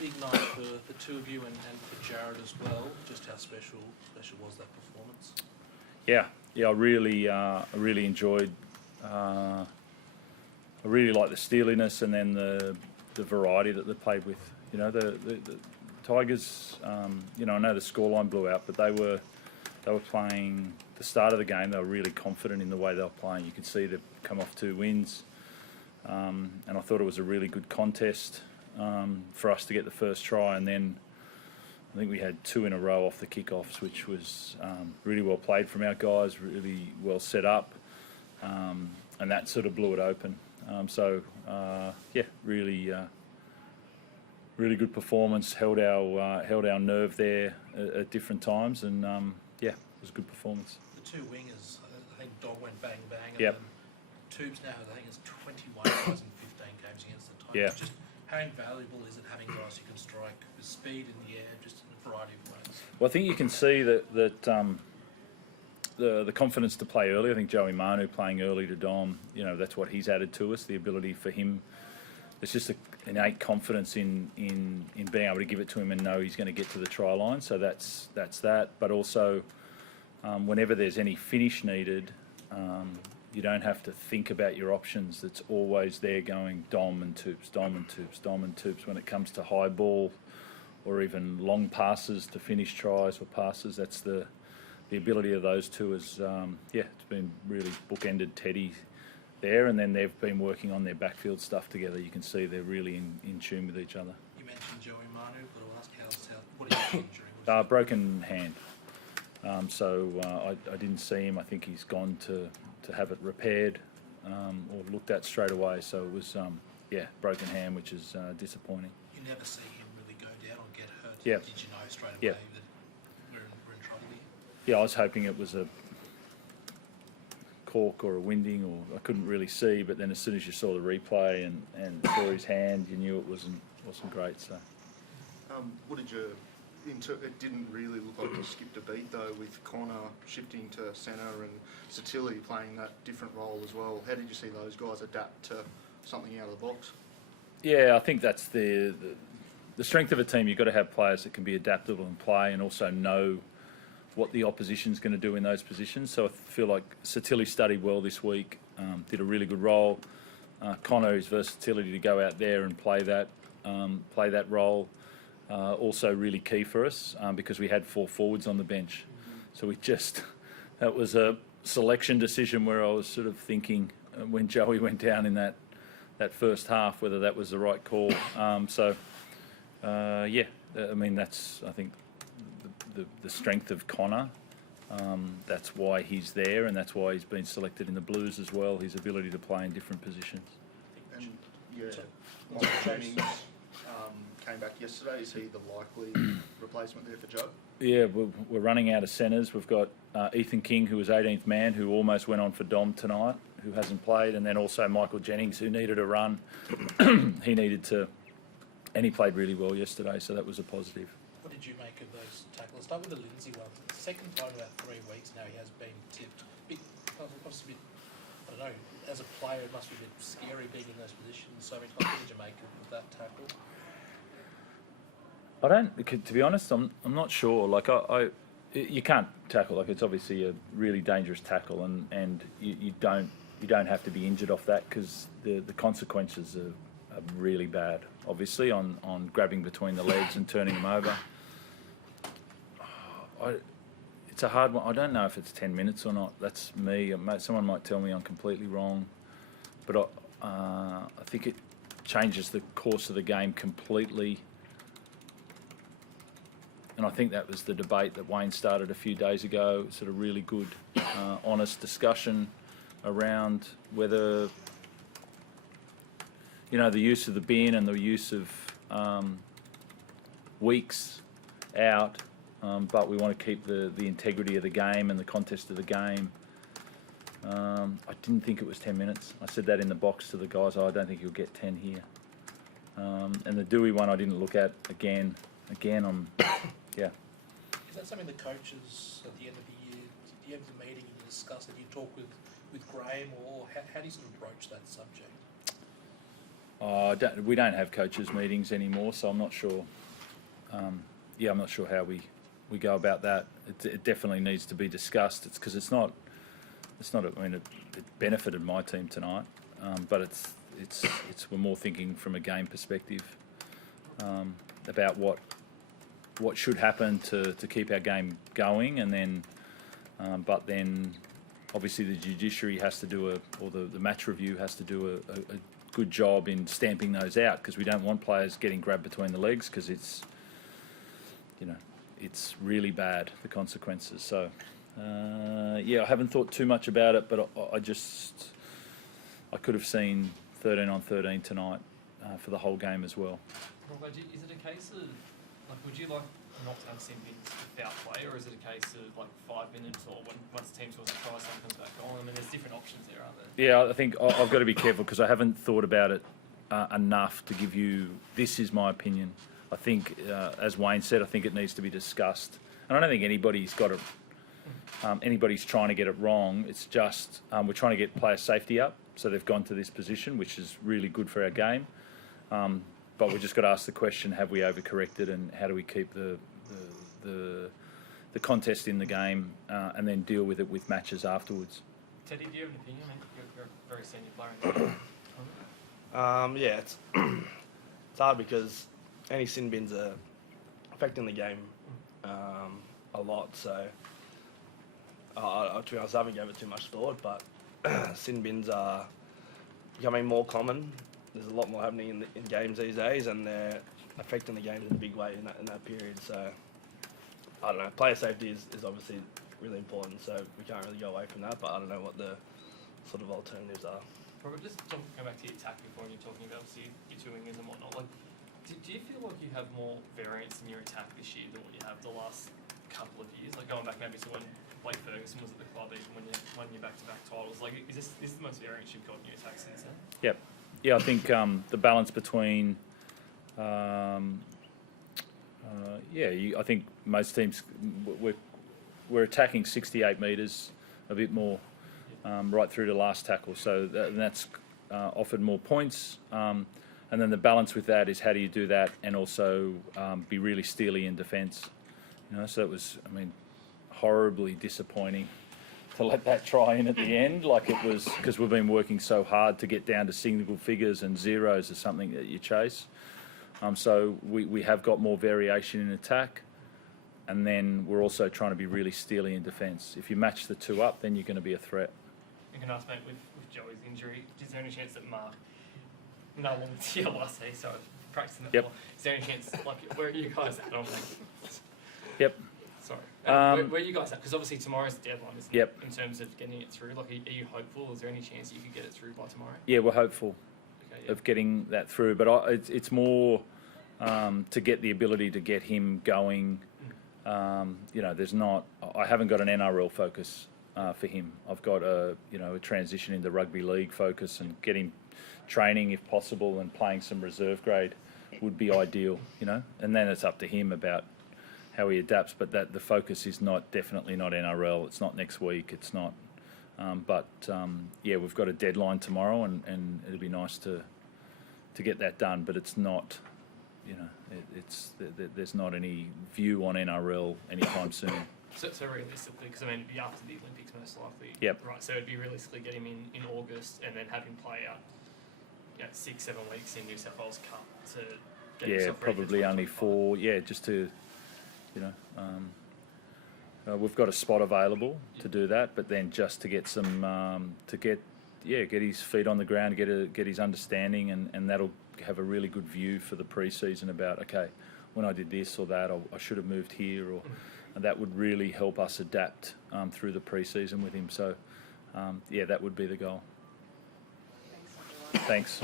big night for the two of you and for Jared as well. Just how special was that performance? Yeah, I really enjoyed. I really like the steeliness and then the variety that they played with. You know, the Tigers. You know, I know the scoreline blew out, but they were playing the start of the game. They were really confident in the way they were playing. You could see they'd come off 2 wins, and I thought it was a really good contest for us to get the first try, and then I think we had 2 in a row off the kickoffs, which was really well played from our guys, really well set up, and that sort of blew it open. Yeah, really good performance. Held our nerve there at different times, and yeah, it was a good performance. The 2 wingers, I think Dog went bang bang, and yep. then Tubes now I think it's 21 guys in 15 games against the Tigers. Yeah. Just how invaluable is it having guys who can strike with speed in the air, just in a variety of ways? Well, I think you can see that the confidence to play early. I think Joey Manu playing early to Dom, you know, that's what he's added to us. The ability for him, it's just an innate confidence in being able to give it to him and know he's going to get to the try line. So that's that. But also, whenever there's any finish needed, you don't have to think about your options. It's always there going Dom and Tubes, Dom and Tubes, Dom and Tubes. When it comes to high ball or even long passes to finish tries or passes, that's the ability of those two is, yeah, it's been really bookended Teddy there, and then they've been working on their backfield stuff together. You can see they're really in tune with each other. You mentioned Joey Manu, but I'll ask what is the injury? Broken hand. I didn't see him. I think he's gone to have it repaired or looked at straight away. So it was, yeah, broken hand, which is disappointing. You never see him really go down or get hurt. Yep. Did you know straight away Yep. that we're in trouble here? Yeah, I was hoping it was a cork or a winding, or I couldn't really see. But then as soon as you saw the replay and saw his hand, you knew it wasn't great. So. What did you? It didn't really look like you skipped a beat though, with Connor shifting to centre and Satilli playing that different role as well. How did you see those guys adapt to something out of the box? Yeah, I think that's the strength of a team. You've got to have players that can be adaptable and play, and also know what the opposition's going to do in those positions. So I feel like Satilli studied well this week, did a really good role. Connor's versatility to go out there and play that role. Also really key for us because we had 4 forwards on the bench. So that was a selection decision where I was sort of thinking when Joey went down in that first half whether that was the right call. Yeah, I mean, that's, I think, the strength of Connor. That's why he's there, and that's why he's been selected in the Blues as well, his ability to play in different positions. And yeah, Michael Jennings came back yesterday. Is he the likely replacement there for Joe? Yeah, we're running out of centres. We've got Ethan King, who was 18th man, who almost went on for Dom tonight, who hasn't played, and then also Michael Jennings, who needed a run. He needed to, and he played really well yesterday, so that was a positive. What did you make of those tackles? Start with the Lindsay one. The second time in about 3 weeks now he has been tipped. I don't know, as a player it must be a bit scary being in those positions. So I mean, what did you make of that tackle? To be honest, I'm not sure. Like you can't tackle. Like, it's obviously a really dangerous tackle, and you don't have to be injured off that, because the consequences are really bad. Obviously, on grabbing between the legs and turning them over. It's a hard one. I don't know if it's 10 minutes or not. That's me. Someone might tell me I'm completely wrong, but I think it changes the course of the game completely. And I think that was the debate that Wayne started a few days ago. Sort of really good, honest discussion around whether, you know, the use of the bin and the use of weeks out, but we want to keep the integrity of the game and the contest of the game. I didn't think it was 10 minutes. I said that in the box to the guys. I don't think you'll get 10 here. And the Dewey one I didn't look at again. Yeah. Is that something the coaches at the end of the year, do you have the meeting and you discuss it, you talk with Graham, or how do you sort of broach that subject? We don't have coaches meetings anymore, so I'm not sure. I'm not sure how we go about that. It definitely needs to be discussed. It's because it's not. I mean, it benefited my team tonight, but we're more thinking from a game perspective about what should happen to keep our game going, and then, but then, obviously the judiciary has to do the match review has to do a good job in stamping those out, because we don't want players getting grabbed between the legs, because it's really bad, the consequences. So I haven't thought too much about it, but I could have seen 13 on 13 tonight for the whole game as well. Is it a case of, would you like not to have sin bins without play, or is it a case of 5 minutes, or once the team scores a try, someone comes back on? I mean, there's different options there, aren't there? Yeah, I think I've got to be careful, because I haven't thought about it enough to give you, this is my opinion. I think, as Wayne said, I think it needs to be discussed. And I don't think anybody's got it, anybody's trying to get it wrong. It's just we're trying to get player safety up, so they've gone to this position, which is really good for our game. But we've just got to ask the question, have we overcorrected, and how do we keep the contest in the game, and then deal with it with matches afterwards. Teddy, do you have an opinion? You're a very senior player in the Yeah, it's hard, because any sin bins are affecting the game a lot. So, to be honest, I haven't given it too much thought, but sin bins are becoming more common. There's a lot more happening in games these days, and they're affecting the games in a big way in that period. So, I don't know. Player safety is obviously really important, so we can't really go away from that. But I don't know what the sort of alternatives are. Robert, just go back to your attack before, and you're talking about obviously your two wingers and whatnot. Do you feel like you have more variance in your attack this year than what you have the last couple of years? Going back maybe to when Blake Ferguson was at the club, even when you won your back-to-back titles. Is this the most variance you've got in your attack since then? Yep. Yeah, I think the balance between, I think most teams, we're attacking 68 metres, a bit more, right through to last tackle. So that's offered more points. And then the balance with that is, how do you do that and also be really steely in defence? So it was, horribly disappointing to let that try in at the end, like it was, because we've been working so hard to get down to single figures, and zeros is something that you chase. So we have got more variation in attack, and then we're also trying to be really steely in defence. If you match the two up, then you're going to be a threat. You can ask, mate, with Joey's injury, is there any chance that Mark, no one to your last day, so practicing the ball, is there any chance, where are you guys at? Yep. Sorry. Where are you guys at? Because obviously tomorrow's the deadline, isn't Yep. it? In terms of getting it through. Are you hopeful? Is there any chance that you could get it through by tomorrow? Yeah, we're hopeful of getting that through, but it's more to get the ability to get him going. There's not. I haven't got an NRL focus for him. I've got a transition into rugby league focus, and getting training if possible, and playing some reserve grade would be ideal. And then it's up to him about how he adapts, but that the focus is definitely not NRL. It's not next week. It's not. We've got a deadline tomorrow, and it'll be nice to get that done. But it's not. There's not any view on NRL anytime soon. So realistically, because after the Olympics most likely. Yep. Right. So it'd be realistically get him in August, and then have him play out 6-7 weeks in New South Wales Cup to. Get yourself ready for Probably only 4. Yeah, just to. We've got a spot available to do that, but then just to get some, get his feet on the ground, get his understanding, and that'll have a really good view for the pre-season about, okay, when I did this or that, I should have moved here, and that would really help us adapt through the pre-season with him. So, that would be the goal. Thanks.